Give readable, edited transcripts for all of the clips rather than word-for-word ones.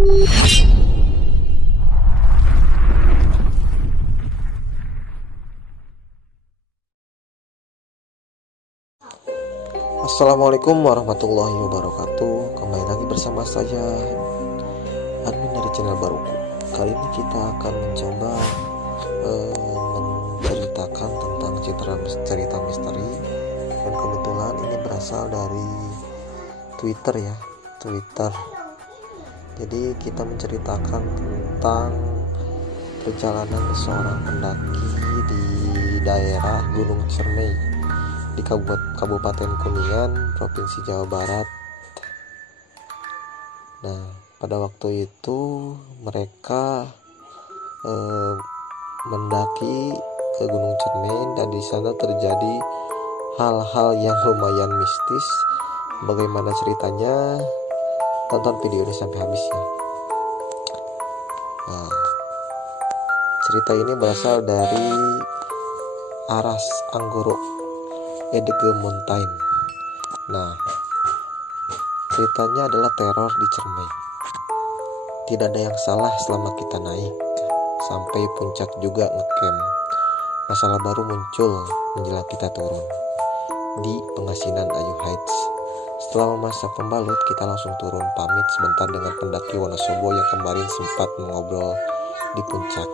Assalamualaikum warahmatullahi wabarakatuh. Kembali lagi bersama saya, admin dari channel Baruku. Kali ini kita akan mencoba menceritakan tentang cerita misteri. Dan kebetulan ini berasal dari Twitter ya, Twitter. Jadi kita menceritakan tentang perjalanan seorang pendaki di daerah Gunung Ciremai di Kabupaten Kuningan, Provinsi Jawa Barat. Nah, pada waktu itu mereka mendaki ke Gunung Ciremai dan di sana terjadi hal-hal yang lumayan mistis. Bagaimana ceritanya? Tonton video ini sampai habis ya. Nah, cerita ini berasal dari Aras Anggoro Edge Mountain. Nah, ceritanya adalah teror di Ciremai. Tidak ada yang salah selama kita naik sampai puncak juga ngecamp. Masalah baru muncul menjelang kita turun di Pengasinan Ayu Heights. Setelah memasang pembalut, kita langsung turun pamit sebentar dengan pendaki Wonosobo yang kemarin sempat mengobrol di puncak.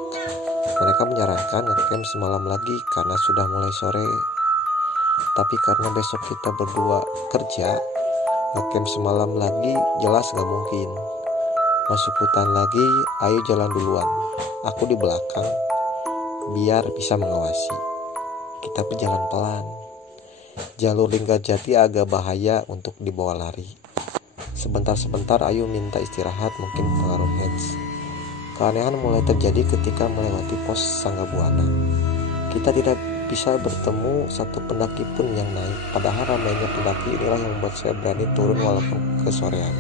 Mereka menyarankan ngecamp semalam lagi karena sudah mulai sore. Tapi karena besok kita berdua kerja, ngecamp semalam lagi jelas gak mungkin. Masuk hutan lagi, ayo jalan duluan. Aku di belakang, biar bisa mengawasi. Kita berjalan pelan. Jalur Linggarjati agak bahaya untuk dibawa lari. Sebentar-sebentar Ayu minta istirahat, mungkin pengaruh heads. Keanehan mulai terjadi ketika melewati pos Sanggabuana. Kita tidak bisa bertemu satu pendaki pun yang naik. Padahal ramainya pendaki inilah yang membuat saya berani turun walaupun kesorean.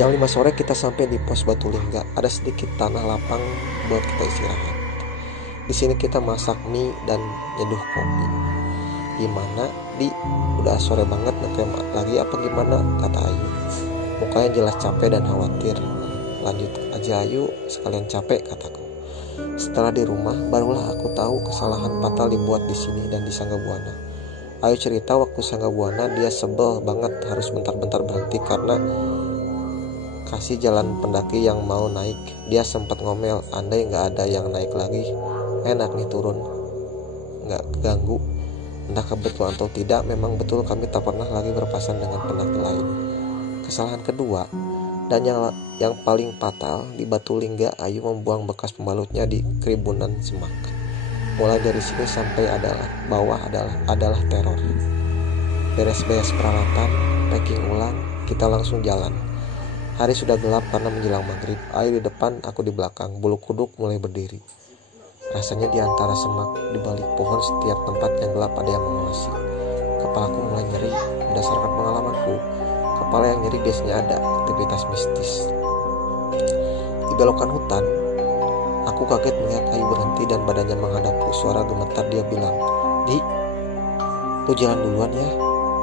Jam 5 sore kita sampai di pos Batulingga. Ada sedikit tanah lapang buat kita istirahat. Di sini kita masak mie dan nyeduh kopi. Gimana di udah sore banget ngecamp lagi apa gimana, kata Ayu. Mukanya jelas capek dan khawatir. Lanjut aja Ayu, sekalian capek, kataku. Setelah di rumah barulah aku tahu kesalahan fatal dibuat di sini dan di Sanggabuana. Ayu cerita waktu Sanggabuana dia sebel banget harus bentar-bentar berhenti karena kasih jalan pendaki yang mau naik. Dia sempat ngomel, andai nggak ada yang naik lagi enak nih turun, nggak ganggu. Entah kebetulan atau tidak, memang betul kami tak pernah lagi berpasan dengan pendaki lain. Kesalahan kedua dan yang paling fatal di Batulingga, Ayu membuang bekas pembalutnya di keribunan semak. Mulai dari sini sampai bawah adalah teror. Beres-beres peralatan, packing ulang, kita langsung jalan. Hari sudah gelap karena menjelang maghrib. Ayu di depan, aku di belakang. Bulu kuduk mulai berdiri. Rasanya di antara semak, di balik pohon, setiap tempat yang gelap ada yang mengawasi. Kepalaku mulai nyeri. Berdasarkan pengalamanku, kepala yang nyeri biasanya ada aktivitas mistis. Di belokan hutan, aku kaget melihat Ayu berhenti dan badannya menghadapku. Suara gemetar dia bilang, "Di, lu jalan duluan ya,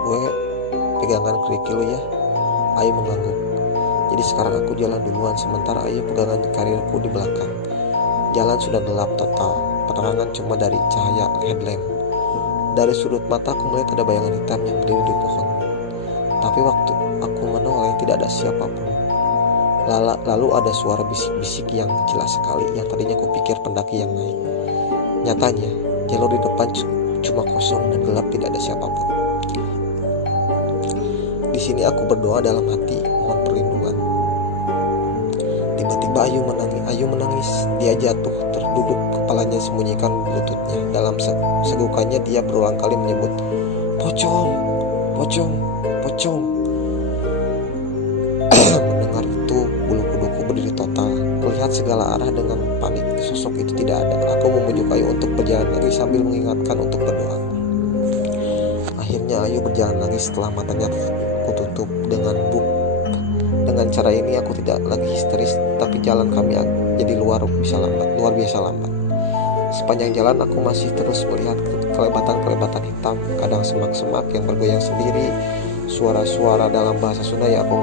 gue pegangan kerikil lu ya." Ayu mengangguk. Jadi sekarang aku jalan duluan, sementara Ayu pegangan karirku di belakang. Jalan sudah gelap total, penerangan cuma dari cahaya headlamp. Dari sudut mata aku melihat ada bayangan hitam yang berdiri di pohon. Tapi waktu aku menoleh tidak ada siapapun. Lalu ada suara bisik-bisik yang jelas sekali, yang tadinya aku pikir pendaki yang naik. Nyatanya jalur di depan cuma kosong dan gelap, tidak ada siapapun. Di sini aku berdoa dalam hati mohon perlindungan. Tiba-tiba Ayu menangis. Dia jatuh terduduk, kepalanya sembunyikan lututnya. Dalam segukannya dia berulang kali menyebut, "Pocong, pocong, pocong." Mendengar itu, bulu kuduku berdiri total. Kulihat segala arah dengan panik. Sosok itu tidak ada. Aku memujuk Ayu untuk berjalan lagi sambil mengingatkan untuk berdoa. Akhirnya Ayu berjalan lagi setelah matanya kututup dengan buk. Dengan cara ini aku tidak lagi histeris, tapi jalan kami jadi luar biasa lambat. Sepanjang jalan aku masih terus melihat kelebatan-kelebatan hitam, kadang semak-semak yang bergoyang sendiri, suara-suara dalam bahasa Sunda yang aku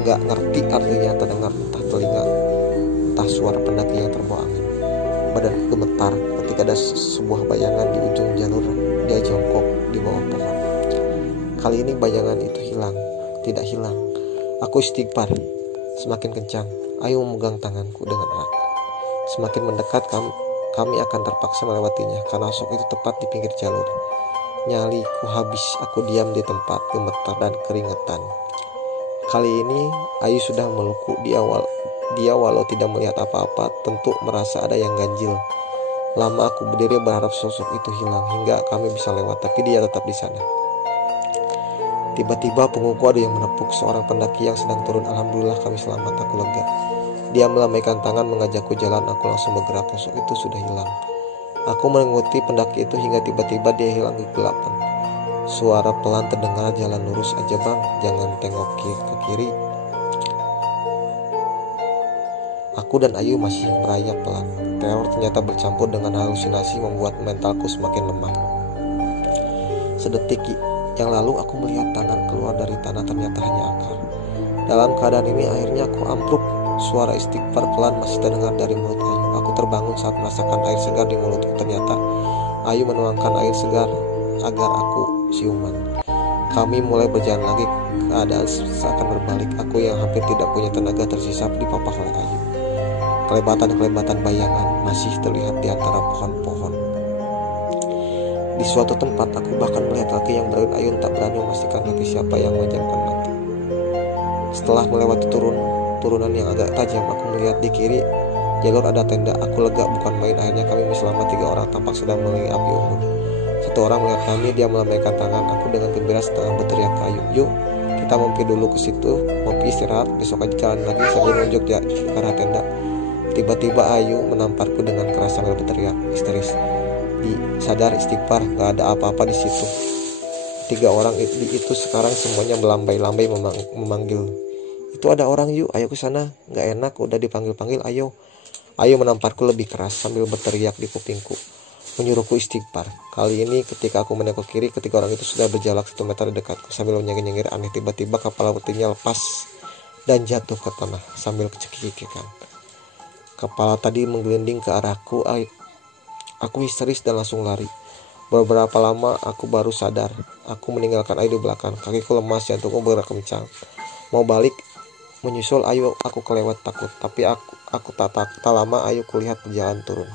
nggak ngerti artinya, terdengar entah telinga, entah suara pendaki yang terbawa angin. Badanku gemetar ketika ada sebuah bayangan di ujung jalur. Dia jongkok di bawah pohon. Kali ini bayangan itu hilang, tidak hilang. Aku istighfar semakin kencang. Ayu memegang tanganku dengan erat. Semakin mendekat kami akan terpaksa melewatinya karena sosok itu tepat di pinggir jalur. Nyaliku habis, aku diam di tempat, gemetar dan keringetan. Kali ini Ayu sudah melukku. Dia walau tidak melihat apa-apa, tentu merasa ada yang ganjil. Lama aku berdiri berharap sosok itu hilang hingga kami bisa lewat, tapi dia tetap di sana. Tiba-tiba punggungku ada yang menepuk, seorang pendaki yang sedang turun. Alhamdulillah kami selamat, aku lega. Dia melambaikan tangan mengajakku jalan, aku langsung bergerak, sosok itu sudah hilang. Aku mengikuti pendaki itu hingga tiba-tiba dia hilang di kegelapan. Suara pelan terdengar, jalan lurus aja bang, jangan tengok ke kiri. Aku dan Ayu masih merayap pelan. Teror ternyata bercampur dengan halusinasi membuat mentalku semakin lemah. Sedetik yang lalu aku melihat tangan keluar dari tanah, ternyata hanya akar. Dalam keadaan ini akhirnya aku ambruk. Suara istighfar pelan masih terdengar dari mulut Ayu. Aku terbangun saat merasakan air segar di mulutku. Ternyata Ayu menuangkan air segar agar aku siuman. Kami mulai berjalan lagi, keadaan seakan berbalik. Aku yang hampir tidak punya tenaga tersisa dipapah oleh Ayu. Kelebatan-kelebatan bayangan masih terlihat di antara pohon-pohon. Di suatu tempat aku bahkan melihat kaki yang berayun. Ayu tak berani memastikan kaki siapa yang memejamkan mata. Setelah melewati turunan yang agak tajam, aku melihat di kiri jalur ada tenda. Aku lega, bukan main. Akhirnya kami selama 3 orang tampak sedang mengelilingi api unggun. Satu orang melihat kami, dia melambaikan tangan. Aku dengan gembira setengah berteriak ke Ayu, yuk kita mampir dulu ke situ, ngopi istirahat, besok aja jalan lagi, sambil menunjuk di arah tenda. Tiba-tiba Ayu menamparku dengan keras sambil berteriak histeris, sadar, istighfar, gak ada apa-apa di situ. 3 orang itu sekarang semuanya melambai-lambai memanggil, itu ada orang, yuk ayo ke sana. Gak enak udah dipanggil-panggil. Ayo menamparku lebih keras sambil berteriak di kupingku, menyuruhku istighfar. Kali ini ketika aku menengok kiri, ketiga orang itu sudah berjalan 1 meter di dekatku sambil menyengir-nyengir aneh. Tiba-tiba kepala putihnya lepas dan jatuh ke tanah sambil kecekikikan. Kepala tadi menggelinding ke arahku. Aku histeris dan langsung lari. Beberapa lama aku baru sadar. Aku meninggalkan Ayu di belakang. Kakiku lemas, jantungku bergerak kencang. Mau balik menyusul Ayu, aku kelewat takut. Tapi aku tak lama Ayu kulihat berjalan turun.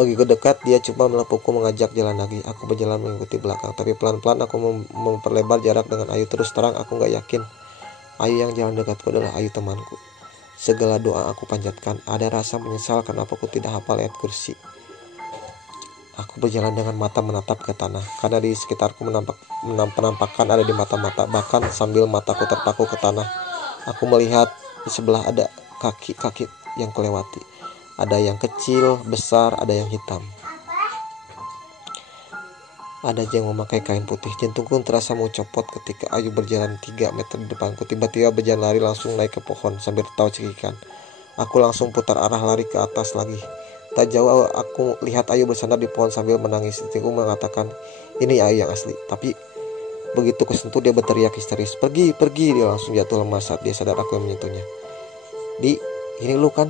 Begitu dekat, dia coba melepukku mengajak jalan lagi. Aku berjalan mengikuti belakang, tapi pelan-pelan aku memperlebar jarak dengan Ayu. Terus terang aku gak yakin Ayu yang jalan dekatku adalah Ayu temanku. Segala doa aku panjatkan. Ada rasa menyesal kenapa aku tidak hafal ayat kursi. Aku berjalan dengan mata menatap ke tanah, karena di sekitarku penampakan ada di mata-mata. Bahkan sambil mataku terpaku ke tanah, aku melihat di sebelah ada kaki-kaki yang kulewati. Ada yang kecil, besar, ada yang hitam. Ada yang memakai kain putih. Jantungku terasa mau copot ketika Ayu berjalan 3 meter di depanku. Tiba-tiba berjalan lari langsung naik ke pohon sambil tertawa cekikan. Aku langsung putar arah lari ke atas lagi. Tak jauh aku lihat Ayu bersandar di pohon sambil menangis. Istriku mengatakan, ini Ayu yang asli. Tapi begitu kesentuh dia berteriak histeris, pergi. Dia langsung jatuh lemas saat dia sadar aku yang menyentuhnya. Di, ini lu kan?